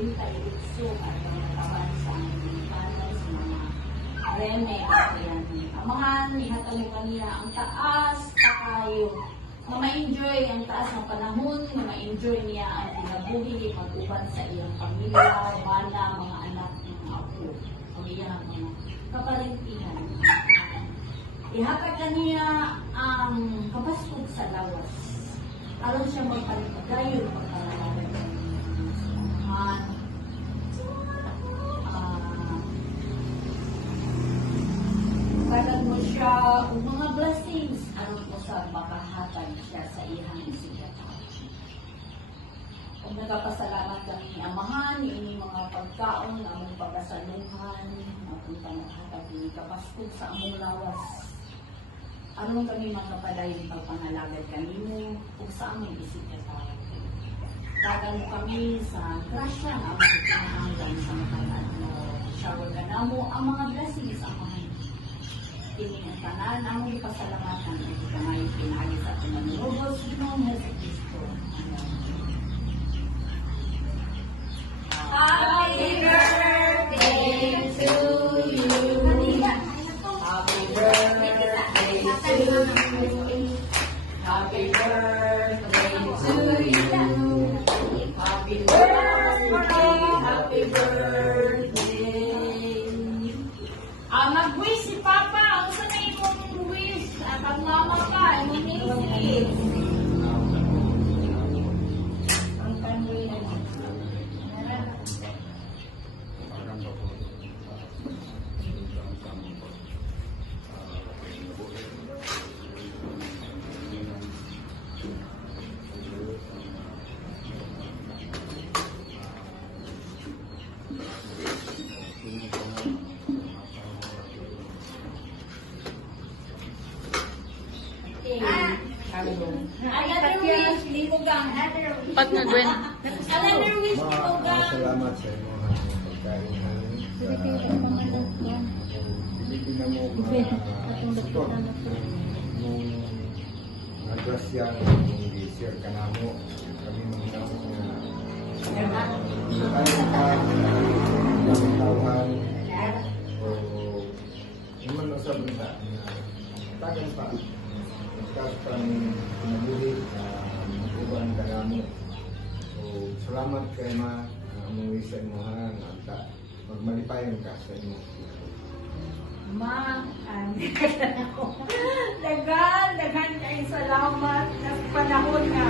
Rita Iritso at mga kawan sa aming panay sa mga Rene at yan. Amahan, ihatag mo kanina ang taas, takayo. Na ma-enjoy ang taas ng panahon, na ma-enjoy niya ang pinabuhi, pag-uban sa iyang pamilya, mana, mga anak, mga apo, ang iyang mga kaparintihan. Ihatag kaniya ang kapaskog sa lawas. Aron siya magpalimagayon pagkalalaman ng samahan. Pagkat mo siya ang mga blessings, aron mo sa makahatag siya sa iyang isigataw. Kung nagpapasalamat kami ni Amahan, ini mga pagkaon na among pagkasaluhan, napunta makahatag ni kapaskog sa among lawas. Aron kami makapadayon pagpangalagad kanimo kung sa aming isigataw. Dagan mo kami sa grasya na among pinahanggan sa makalaan mo. Shower ka na mo ang mga blessings, Amahan. Kini ang tanan among ipasalamatan at ikamay pinagi sa pinanulubos Ginoong Jesucristo. Happy birthday to you. Happy birthday to you. Happy birthday to you. Happy birthday, happy birthday. Nag-wish si Papa. Ano sa na imong wish? Pag mama ka, imong name. Ang kanwi na niya. Pag nagwin. Another wish ni Tugang. Salamat sa inyo ng pagkain namin. Pilipinan mo mga support nung nagrasya nung i-share ka na mo. Kami mga tauhan o naman usap nita na tagan pa. Pagkas pang pinabuhi uban karamo. So, salamat kay ma amoy sa imuhan at magmalipayon ka sa imo. Ma, daghan kay salamat sa panahon nga.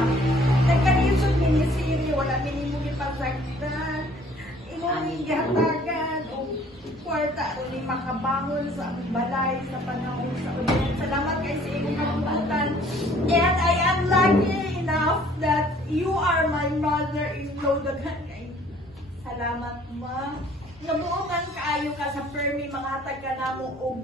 Nagkanisod minisiri, wala minimong ipasagdan. Imong gihatagan o kwarta o ni makabangon sa balay sa panahon sa ulit. Salamat kay sa imong kabubutan. And I am lucky enough that you are my mother-in-law. Daghan kay salamat, ma. Nabuongan kaayo ka sa permi mga taga namo og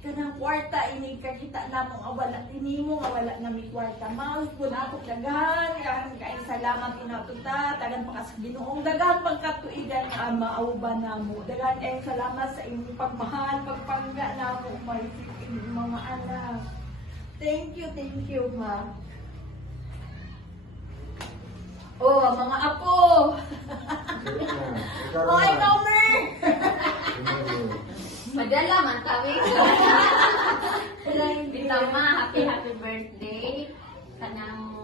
kanang kwarta ini kakita namo wala tinimo nga wala na mi kwarta. Maus pud ako daghan kay salamat inatuta tagan pa sa Ginoong daghan pagkatuigan nga maauban namo. Daghan kay salamat sa imong pagmahal pagpangga namo my mga anak. Thank you ma. Oh, mga apo. Oh, ikaw, Mer! Madala man kami. Bitama, happy birthday. Kanang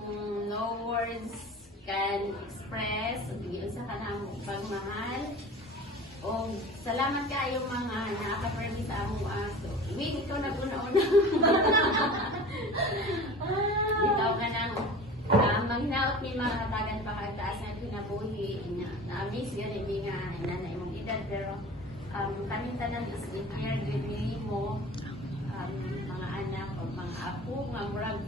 no words can express. Bigyan sa kanang pagmahal. O salamat kayo mga nakaka-permi sa among aso. Wait, ikaw nag-una-una. Ikaw ka nang manghinaot ni mga katagan pa kagtaas na pinabuhi. Na-miss ganun mi nga nanay mong edad. Pero kaming tanan is declare gini mo mga anak o mga apo nga murag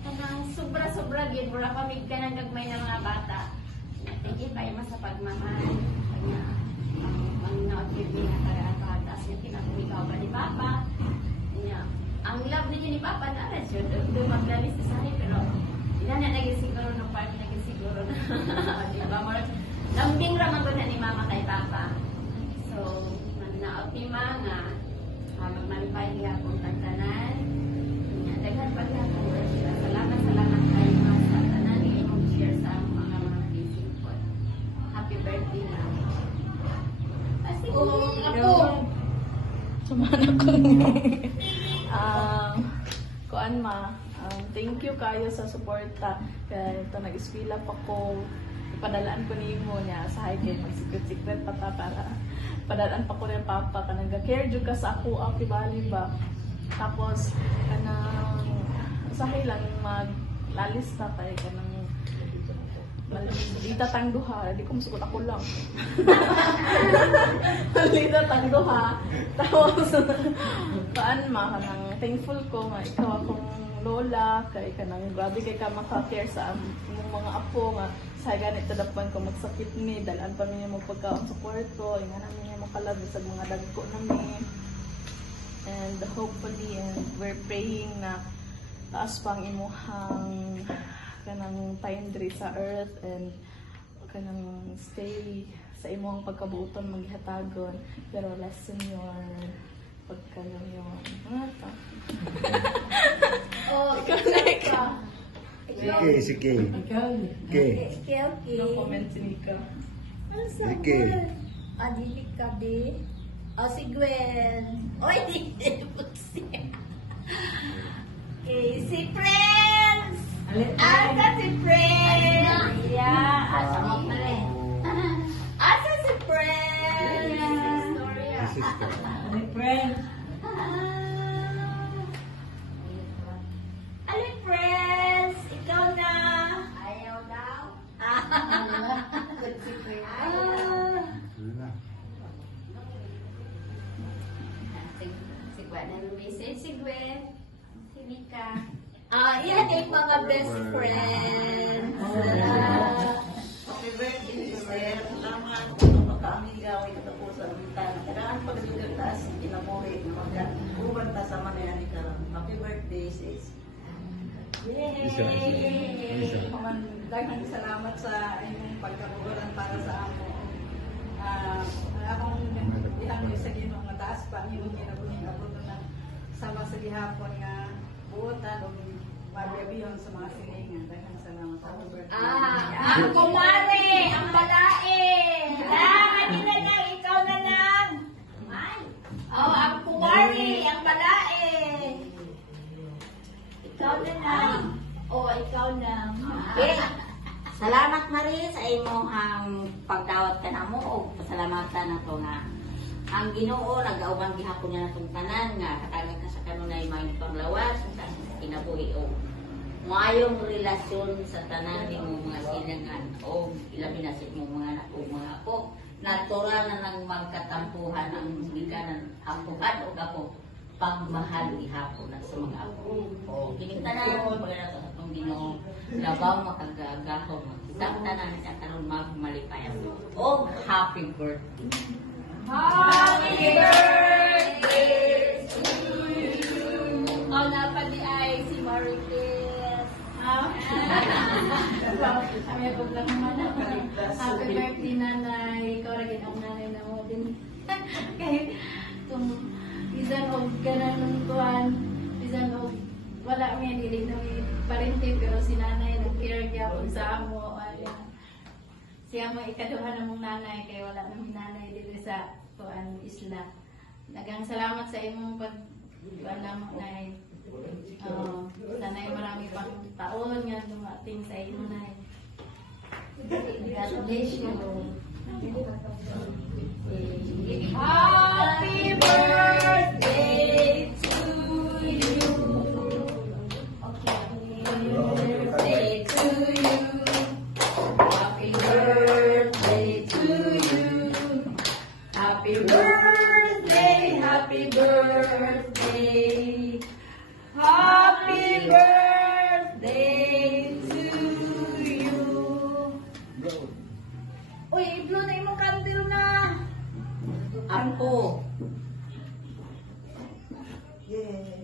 kanang sobra-sobra gid murag pamig ka nang gagmay na mga bata. Thank you kayo sa pagmamahal. Kanya manghinaot gini nga kagtaas na pinabuhi ka ba ni Papa. Ang love ni Papa na rin siya. Dumaglalis sa sahi pero yan na naging siguro ng part naging siguro na diba mo lambing raman ko na ni Mama kay Papa. So naot ni mga magmalipay niya kung tagtanan daghan pa niya salamat kayo mga sa tanan ni imong share sa mga blessing po. Happy birthday man ako. Kuan ma, thank you kayo sa suporta. Kaya ito nag-eskwela pa ko. Padalaan ko nimo niya sa hiking, mag-secret pa ta para padalaan pa ko rin papa kanang care jud ka sa ako bali ba. Tapos kanang usahay lang maglalis ta kay kanang malita tang duha, di ko masukot ako lang. Malita tang duha. Tapos paan ma kanang thankful ko nga ikaw akong lola kay kanang grabe kay ka maka-care sa among mga apo nga sa ganit tadapan ko magsakit ni dalan pa niya mo pagkaon sa kwarto inga na niya makalabot sa mga dagko nami. And hopefully we're praying na taas pang imuhang kanang time diri sa earth and kanang stay sa imong pagkabuuton maghatagon pero lessen your pagkanang yung ikaw na ikaw. Sige. Okay. No comment si Nika. Ano sa Sige. Gwen? Dili ka, be. Si Gwen. Oy, di po siya. Okay, si Prince! Asa si Prince? Yeah, asa mo pa rin. Asa si Prince? Sister. Ali Prince! Ikaw na! Ayaw daw. Si Gwen na yung message. Si Gwen. Si Mika. Yan yung mga best friends. Happy birthday, sir. Salamat. Makaamigaw ito po sa bintana. Kailangan pagsigat taas, kinamuhi. Uban ta sa manayani karon. Happy birthday, sis. Isa. Daghang salamat sa inyong pagkabuguran para sa amo. Akong ihang sa Ginoo nga taas pa imong kinabuhi abot na sama sa gihapon nga buotan o mabiyabihon sa mga silingan. Daghang salamat sa birthday. Ang kumare! Ang balae! Kanina na, ikaw na lang! Ang kumare! Ang balae! Ikaw na lang! Ikaw na. Salamat na rin sa imong pagdawat ka na mo o pasalamatan na to nga ang Ginoo nagauban gihapon niya natong tanan nga katagad ka sa kanunay may panglawas sa kinabuhi o maayong relasyon sa tanan ni mga silangan o ilabi na sa imong mga anak o mga apo natural na nang magkatampuhan ang gikanan apuhan o kapo pagmahal ihapon na sa mga apo o kining tanan pagana sa atong Ginoo labaw makagagahom sa tanan sa karon magmalipayan o happy birthday. Happy birthday to you! Ang napadi ay si Maricris. Kami po lang naman ako. Happy birthday, nanay. Ikaw rin ang nanay na mo din. Kahit itong isan o ganang tuwan, isan o wala may hindi na may parente pero si nanay nag-care gyapon sa amo. Siya mo ikaduha na mong nanay kaya wala namang nanay dito sa tuan isla. Nagang salamat sa imong pag alam nay. Sanay marami pang taon nga dumating sa imo nay. God bless you. Happy birthday to you! Birthday to you! Happy birthday to you! Happy birthday, happy birthday! Happy birthday to you! Uy, i-blow na imong candle na! Ako Yay!